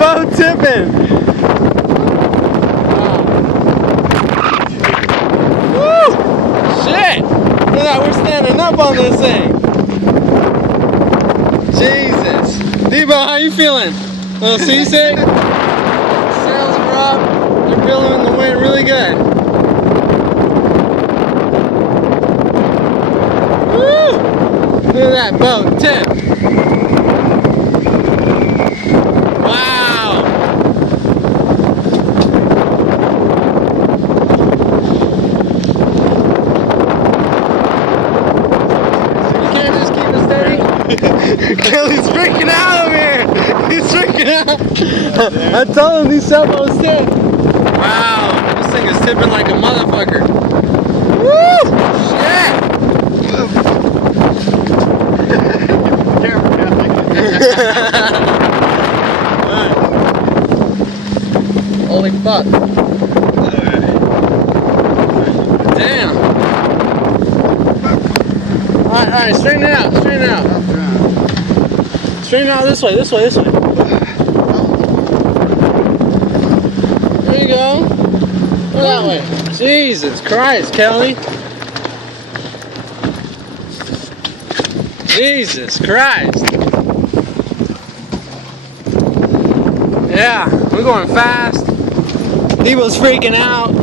boat tipping. Woo! Shit! Look at that, we're standing up on this thing. Jesus. Debo, how you feeling? A little seasick? Sails are up. They're billowing the wind really good. Woo! Look at that boat tip. Wow! You can't just keep it steady. Kelly's freaking out over here. He's freaking out. I told him these sailboats tip. Wow, this thing is tipping like a motherfucker. Woo! Shit! Holy fuck. Damn. Alright, straighten it out, straighten it out. Straighten it out this way, this way, this way. There you go. Go that way. Jesus Christ, Kelly. Jesus Christ. Yeah, we're going fast. Debo's freaking out.